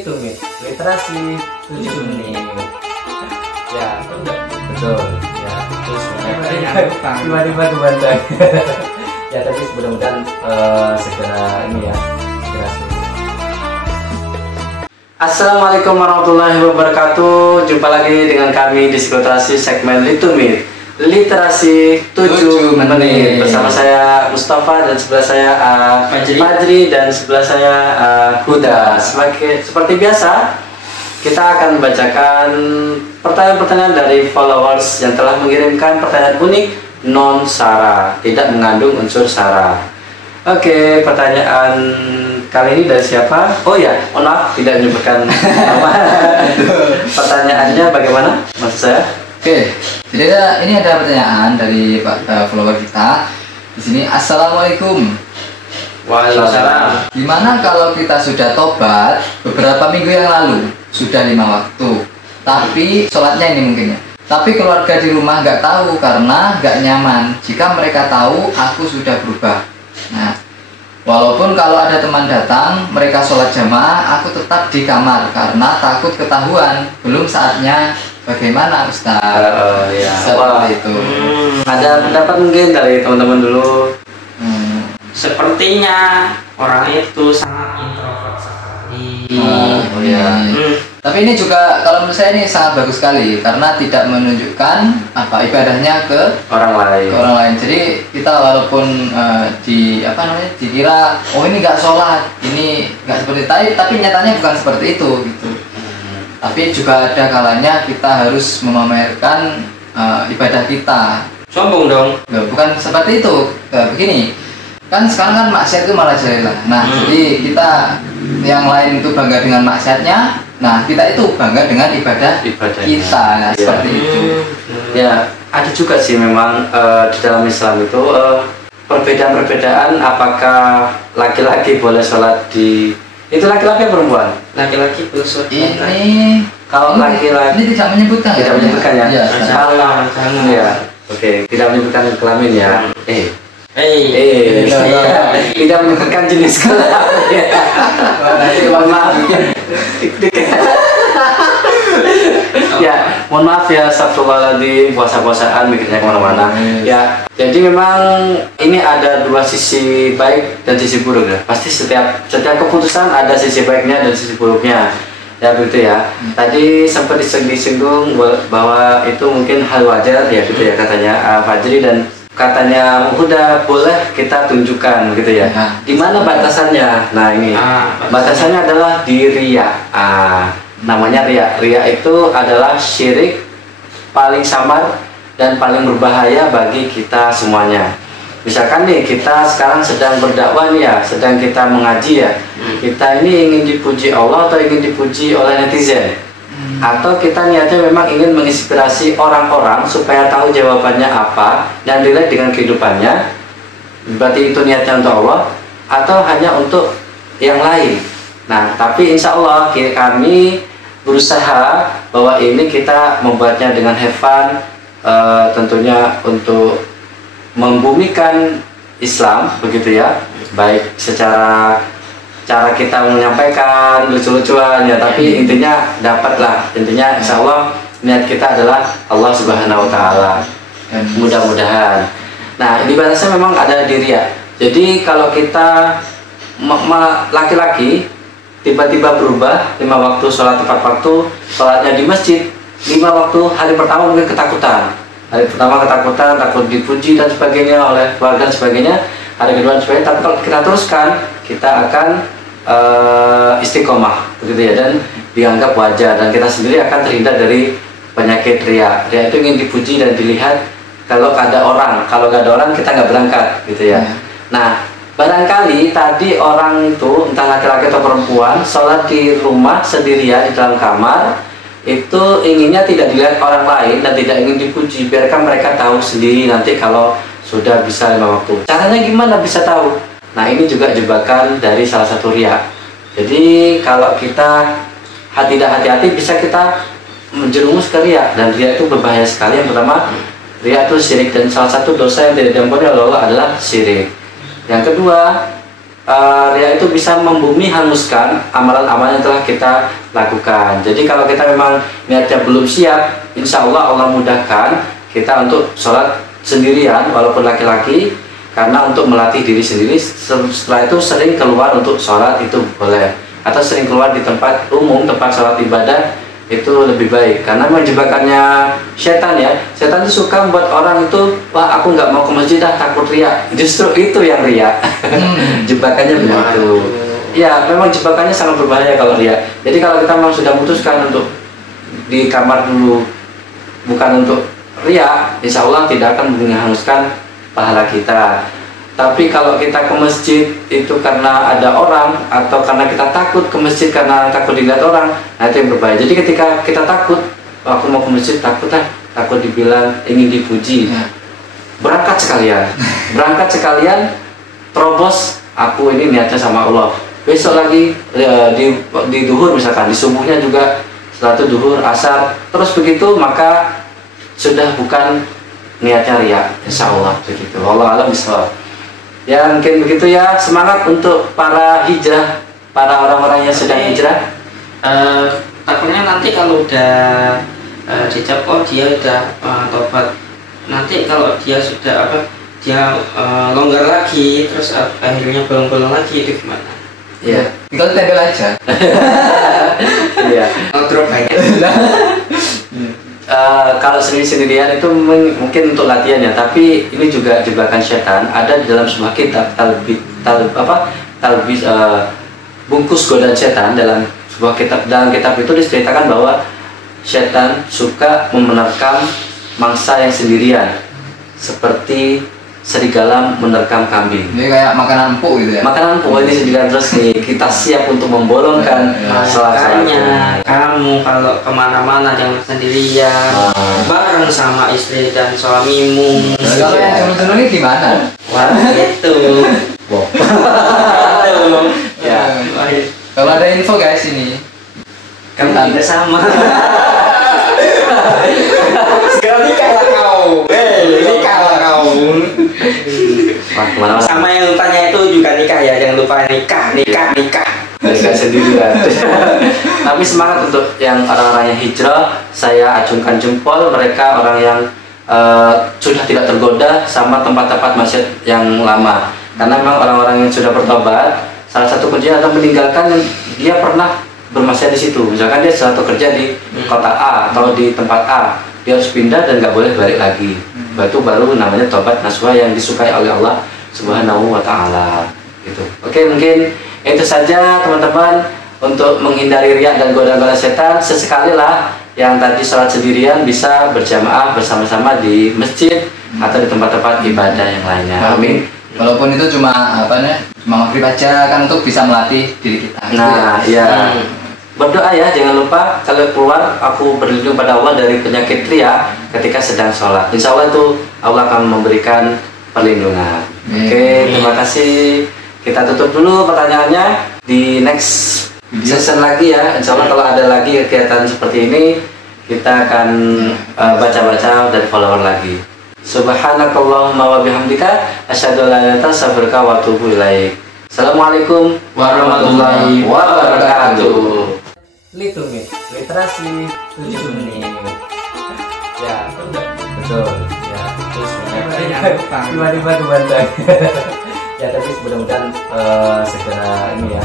Litumit, literasi 7 menit. Ya, betul. Ya, terus tiba-tiba kebaca. Ya, tapi mudah-mudahan segera ini ya, segera selesai. Assalamualaikum warahmatullahi wabarakatuh. Jumpa lagi dengan kami di Psikoterasi segmen Litumit, literasi 7 menit. Bersama saya Mustafa dan sebelah saya Fajri dan sebelah saya Huda. Seperti biasa, kita akan membacakan pertanyaan-pertanyaan dari followers yang telah mengirimkan pertanyaan unik non sara, tidak mengandung unsur sara. Oke, pertanyaan kali ini dari siapa? Oh ya, maaf tidak menyebutkan nama. Pertanyaannya bagaimana, maksud saya? Oke, jadi ini ada pertanyaan dari follower kita di sini. Assalamualaikum. Waalaikumsalam. Gimana kalau kita sudah tobat beberapa minggu yang lalu, sudah 5 waktu, tapi sholatnya ini mungkin ya. Tapi keluarga di rumah nggak tahu karena nggak nyaman jika mereka tahu aku sudah berubah. Nah, walaupun kalau ada teman datang, mereka sholat jamaah, aku tetap di kamar karena takut ketahuan. Belum saatnya. Bagaimana Ustaz? Ya. Seperti itu. Ada pendapat mungkin dari teman-teman dulu? Sepertinya orang itu sangat introvert sekali. Oh iya. Tapi ini juga kalau menurut saya ini sangat bagus sekali karena tidak menunjukkan ibadahnya ke orang lain. Jadi kita walaupun dikira ini nggak sholat, ini nggak seperti tapi nyatanya bukan seperti itu gitu. Tapi juga ada kalanya kita harus memamerkan ibadah kita. Sombong dong. Nah, bukan seperti itu. Begini, kan sekarang kan maksiat itu malah jalilah. Nah, jadi kita yang lain itu bangga dengan maksiatnya. Nah, kita itu bangga dengan ibadah kita. Nah, seperti itu. Ya, ada juga sih memang di dalam Islam itu perbedaan-perbedaan apakah laki-laki boleh sholat di itu laki-laki atau perempuan? Laki-laki bersuara. Ini kalau laki-laki ini tidak menyebutkan ya? Ya, jangan. Ya. Oke, tidak menyebutkan kelamin ya. Tidak menyebutkan jenis kelamin. Maaf. Ya, mohon maaf ya, astagfirullahaladzim, puasa-puasaan mikirnya kemana-mana. Ya, jadi memang ini ada dua sisi baik dan sisi buruk ya. Pasti setiap keputusan ada sisi baiknya dan sisi buruknya. Ya begitu ya. Tadi sempat disinggung bahwa itu mungkin hal wajar ya gitu ya katanya Fajri dan katanya Huda boleh kita tunjukkan gitu ya. Di mana batasannya? Nah ini batasannya adalah di riya. Namanya riya. Riya itu adalah syirik paling samar dan paling berbahaya bagi kita semuanya. Misalkan nih kita sekarang sedang berdakwah nih ya, sedang kita mengaji ya. Kita ini ingin dipuji Allah atau ingin dipuji oleh netizen? Atau kita niatnya memang ingin menginspirasi orang-orang supaya tahu jawabannya apa dan relate dengan kehidupannya? Berarti itu niatnya untuk Allah atau hanya untuk yang lain? Nah, tapi insya Allah kami berusaha bahwa ini kita membuatnya dengan have fun, tentunya untuk membumikan Islam begitu ya, baik secara cara kita menyampaikan lucu-lucuan ya, tapi intinya dapatlah, intinya insya Allah niat kita adalah Allah Subhanahu Wa Taala, mudah-mudahan. Nah ini batasnya memang ada di riya. Jadi kalau kita laki-laki tiba-tiba berubah 5 waktu sholat tepat waktu, sholatnya di masjid 5 waktu, hari pertama mungkin ketakutan, takut dipuji dan sebagainya oleh keluarga dan sebagainya, hari kedua dan sebagainya. Tapi kalau kita teruskan, kita akan istiqomah begitu ya, dan dianggap wajar dan kita sendiri akan terhindar dari penyakit riya. Riya itu ingin dipuji dan dilihat. Kalau nggak ada orang kita nggak berangkat gitu ya. Nah barangkali tadi orang itu entah laki-laki atau perempuan sholat di rumah sendirian di dalam kamar itu inginnya tidak dilihat orang lain dan tidak ingin dipuji, biarkan mereka tahu sendiri nanti kalau sudah bisa 5 waktu. Caranya gimana bisa tahu? Nah ini juga jebakan dari salah satu riya. Jadi kalau kita tidak hati-hati bisa kita menjerumus ke riya, dan riya itu berbahaya sekali. Yang pertama, riya itu syirik, dan salah satu dosa yang tidak diampuni oleh Allah adalah syirik. Yang kedua, riya itu bisa membumi hanguskan amalan-amalan yang telah kita lakukan. Jadi kalau kita memang niatnya belum siap, insya Allah Allah mudahkan kita untuk sholat sendirian walaupun laki-laki, karena untuk melatih diri sendiri. Setelah itu sering keluar untuk sholat itu boleh, atau sering keluar di tempat umum, tempat sholat ibadah itu lebih baik, karena memang jebakannya setan ya. Setan itu suka membuat orang itu, wah aku nggak mau ke masjid dah, takut riya. Justru itu yang riya. Jebakannya begitu. Ya memang jebakannya sangat berbahaya kalau riya. Jadi kalau kita memang sudah memutuskan untuk di kamar dulu, bukan untuk riya, insya Allah tidak akan menghanguskan pahala kita. Tapi kalau kita ke masjid itu karena ada orang, atau karena kita takut ke masjid karena takut dilihat orang, nah itu yang berbahaya. Jadi ketika kita takut, aku mau ke masjid takut dibilang ingin dipuji, berangkat sekalian, terobos, aku ini niatnya sama Allah. Besok lagi di duhur misalkan, di subuhnya juga, setelah itu duhur, asar, terus begitu, maka sudah bukan niatnya riya, insya Allah begitu. Allah alam bisawab. Ya mungkin begitu ya. Semangat untuk para hijrah, para orang-orang yang sedang hijrah. Takutnya nanti kalau udah dicap, oh dia udah tobat, nanti kalau dia sudah dia longgar lagi, terus akhirnya bolong-bolong lagi, itu gimana? Iya. Tinggal tempel aja. Iya. Drop banyak. Kalau sendiri-sendirian itu mungkin untuk latihan ya, tapi ini juga jebakan setan. Ada di dalam sebuah kitab talbis bungkus godaan setan. Dalam sebuah kitab, dalam kitab itu diceritakan bahwa setan suka menerkam mangsa yang sendirian, seperti serigala menerkam kambing. Jadi kayak makanan empuk gitu ya. Makanan empuk ini sendirian, terus nih kita siap untuk membolongkan makanya kamu kalau kemana-mana jangan sendirian, bareng sama istri dan suamimu. Kalau yang dulu ini gimana? Wah itu. Ya. Kalau ada info guys ini, Kamu juga sama. Sekali kalah kau. Ini kalah kau. Kemana-mana. Sama yang tanya itu juga nikah ya, jangan lupa nikah. Nggak sendirian. Tapi semangat untuk yang orang-orang yang hijrah. Saya acungkan jempol, mereka orang yang sudah tidak tergoda sama tempat-tempat maksiat yang lama. Karena memang orang-orang yang sudah bertobat, salah satu kerja adalah meninggalkan yang dia pernah bermaksiat di situ. Misalkan dia satu kerja di kota A atau di tempat A, dia harus pindah dan nggak boleh balik lagi. Itu baru namanya tobat nasuha yang disukai oleh Allah Subhanahu wa Ta'ala. Gitu. Oke, mungkin itu saja teman-teman. Untuk menghindari riya dan godaan setan, sesekali lah yang tadi sholat sendirian bisa berjamaah bersama-sama di masjid atau di tempat-tempat ibadah yang lainnya. Amin. Walaupun itu cuma cuma maghrib aja kan, untuk bisa melatih diri kita. Nah, iya. Berdoa ya, jangan lupa kalau keluar, aku berlindung pada Allah dari penyakit riya ketika sedang sholat. Insya Allah itu Allah akan memberikan perlindungan. Oke, terima kasih. Kita tutup dulu pertanyaannya. Di next session lagi ya. Insya Allah kalau ada lagi kegiatan seperti ini, kita akan baca-baca dan follower lagi. Subhanakallahumma wa bihamdika asyhadu an la ilaha illa anta astaghfiruka wa atubu ilaik. Assalamualaikum warahmatullahi wabarakatuh. Litung literasi 7 menit. Ya, betul. Ya, terus tiba-tiba kebantah. Ya, tapi mudah-mudahan segera ini ya.